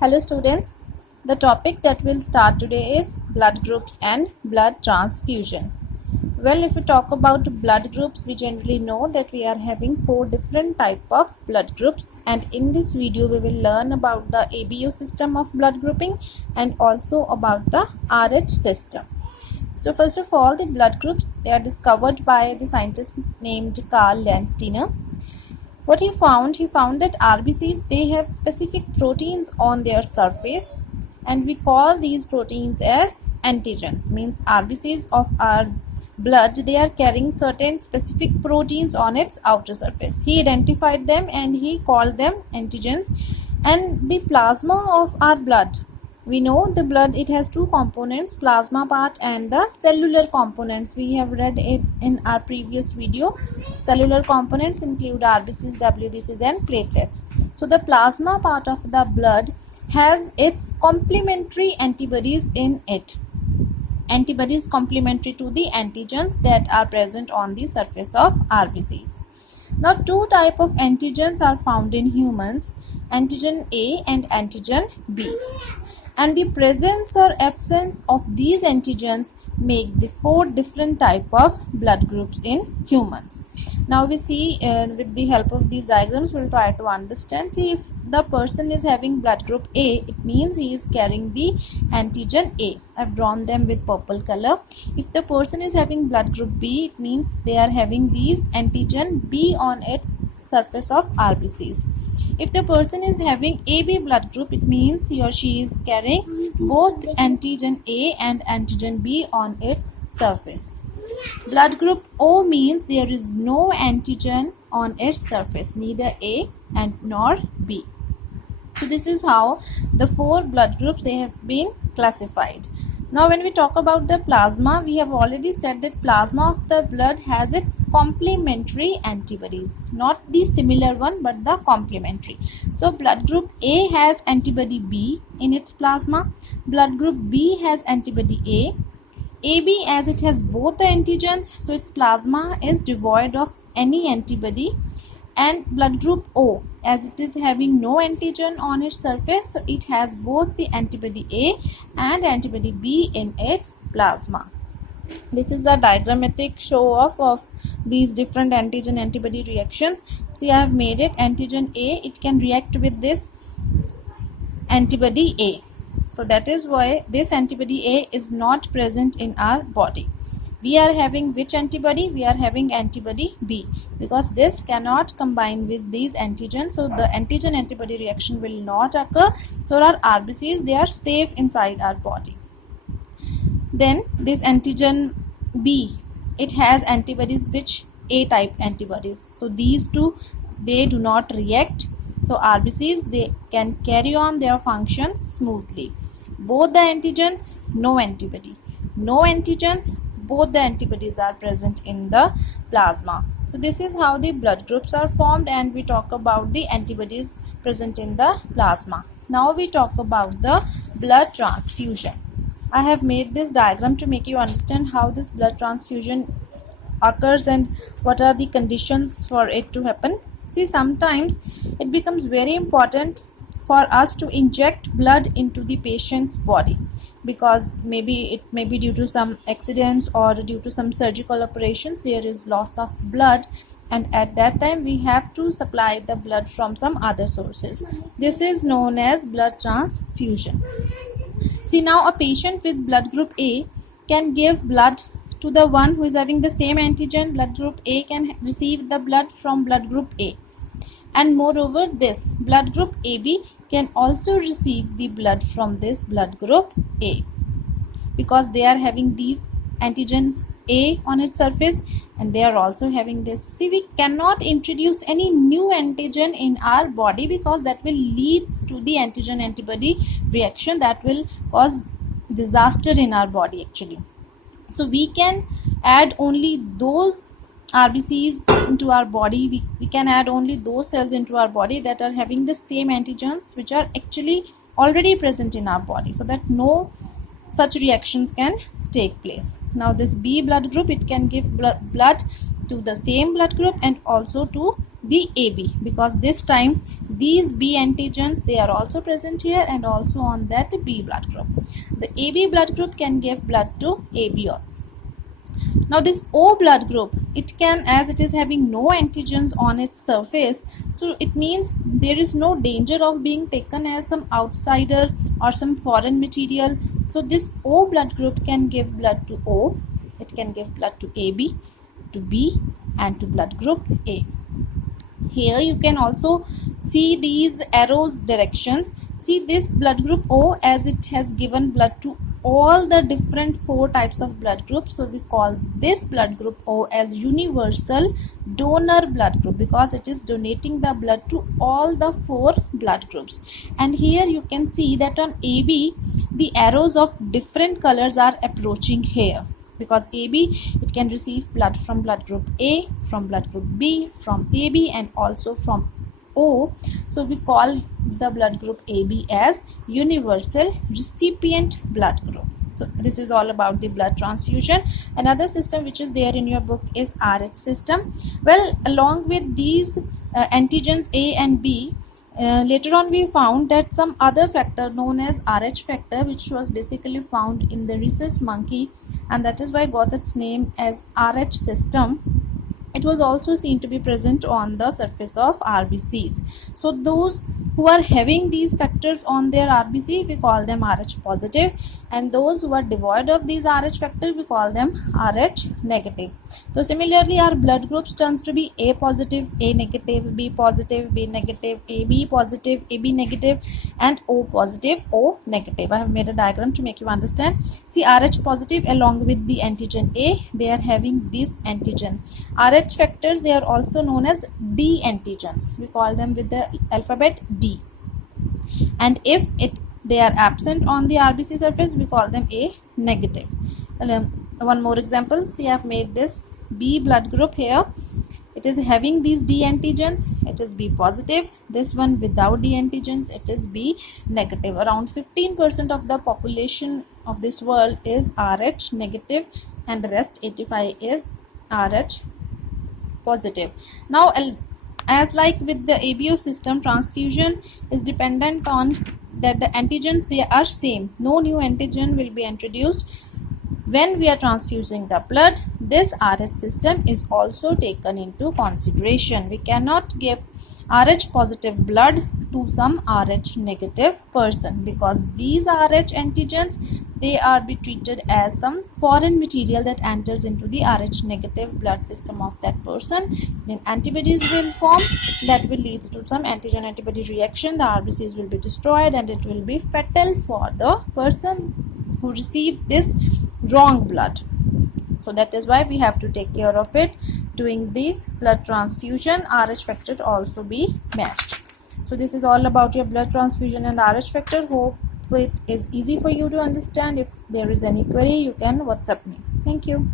Hello students, the topic that we'll start today is blood groups and blood transfusion. Well, if we talk about blood groups, we generally know that we are having 4 different type of blood groups, and in this video we will learn about the ABO system of blood grouping and also about the RH system. So first of all, the blood groups, they are discovered by the scientist named Karl Landsteiner. What he found that RBCs, they have specific proteins on their surface, and we call these proteins as antigens. Means RBCs of our blood, they are carrying certain specific proteins on its outer surface. He identified them and he called them antigens. And the plasma of our blood, we know the blood, it has two components, plasma part and the cellular components. We have read it in our previous video. Cellular components include RBCs, WBCs and platelets. So the plasma part of the blood has its complementary antibodies in it. Antibodies complementary to the antigens that are present on the surface of RBCs. Now two type of antigens are found in humans, antigen A and antigen B. And the presence or absence of these antigens make the 4 different type of blood groups in humans. Now we see with the help of these diagrams, we'll try to understand. See, if the person is having blood group A, it means he is carrying the antigen A. I've drawn them with purple color. If the person is having blood group B, it means they are having these antigen B on its surface of RBCs. If the person is having AB blood group, it means he or she is carrying both antigen A and antigen B on its surface. Blood group O means there is no antigen on its surface, neither A and nor B. So this is how the 4 blood groups, they have been classified. Now when we talk about the plasma, we have already said that plasma of the blood has its complementary antibodies, not the similar one but the complementary. So blood group A has antibody B in its plasma, blood group B has antibody A, AB, as it has both the antigens, so its plasma is devoid of any antibody, and blood group O, as it is having no antigen on its surface, so it has both the antibody A and antibody B in its plasma. This is a diagrammatic show off of these different antigen antibody reactions. See, I have made it antigen A, it can react with this antibody A. So that is why this antibody A is not present in our body. We are having which antibody? We are having antibody B, because this cannot combine with these antigens, so the antigen antibody reaction will not occur. So our RBCs, they are safe inside our body. Then this antigen B, it has antibodies which A type antibodies. So these two, they do not react. So RBCs, they can carry on their function smoothly. Both the antigens, no antibody. No antigens, both the antibodies are present in the plasma. So this is how the blood groups are formed, and we talk about the antibodies present in the plasma. Now we talk about the blood transfusion. I have made this diagram to make you understand how this blood transfusion occurs and what are the conditions for it to happen. See, sometimes it becomes very important for us to inject blood into the patient's body, because maybe it may be due to some accidents or due to some surgical operations, there is loss of blood, and at that time we have to supply the blood from some other sources. This is known as blood transfusion. See, now a patient with blood group A can give blood to the one who is having the same antigen. Blood group A can receive the blood from blood group A. And moreover, this blood group AB can also receive the blood from this blood group A, because they are having these antigens A on its surface and they are also having this. See, we cannot introduce any new antigen in our body, because that will lead to the antigen antibody reaction that will cause disaster in our body actually. So we can add only those RBCs into our body, we can add only those cells into our body that are having the same antigens which are actually already present in our body, so that no such reactions can take place. Now this B blood group, it can give blood to the same blood group and also to the AB, because this time these B antigens, they are also present here and also on that B blood group. The AB blood group can give blood to AB. Now this O blood group, it can, as it is having no antigens on its surface, so it means there is no danger of being taken as some outsider or some foreign material. So this O blood group can give blood to O, it can give blood to AB, to B and to blood group A. Here you can also see these arrows directions. See this blood group O, as it has given blood to all the different 4 types of blood groups, so we call this blood group O as universal donor blood group, because it is donating the blood to all the 4 blood groups. And here you can see that on AB the arrows of different colors are approaching here, because AB, it can receive blood from blood group A, from blood group B, from AB and also from O. So we call the blood group AB as universal recipient blood group. So this is all about the blood transfusion. Another system which is there in your book is RH system. Well, along with these antigens A and B, later on we found that some other factor known as RH factor, which was basically found in the rhesus monkey, and that is why it got its name as RH system. It was also seen to be present on the surface of RBCs. So those who are having these factors on their RBC, we call them RH positive, and those who are devoid of these RH factors, we call them RH negative. So similarly, our blood groups turns to be A positive, A negative, B positive, B negative, AB positive, AB negative, and O positive, O negative. I have made a diagram to make you understand. See, RH positive along with the antigen A, they are having this antigen. RH factors, they are also known as D antigens. We call them with the alphabet D. And if they are absent on the RBC surface, we call them A negative. One more example. See, I have made this B blood group here. It is having these D antigens, it is B positive. This one without D antigens, it is B negative. Around 15% of the population of this world is RH negative and the rest 85 is RH positive. Now, as like with the ABO system, transfusion is dependent on that the antigens, they are same. No new antigen will be introduced when we are transfusing the blood. This RH system is also taken into consideration. We cannot give RH positive blood to some RH negative person, because these RH antigens, they are be treated as some foreign material that enters into the RH negative blood system of that person. Then antibodies will form that will lead to some antigen antibody reaction. The RBCs will be destroyed and it will be fatal for the person who received this wrong blood. So that is why we have to take care of it. Doing this blood transfusion, RH factor also be matched. So this is all about your blood transfusion and RH factor. Hope it is easy for you to understand. If there is any query, you can WhatsApp me. Thank you.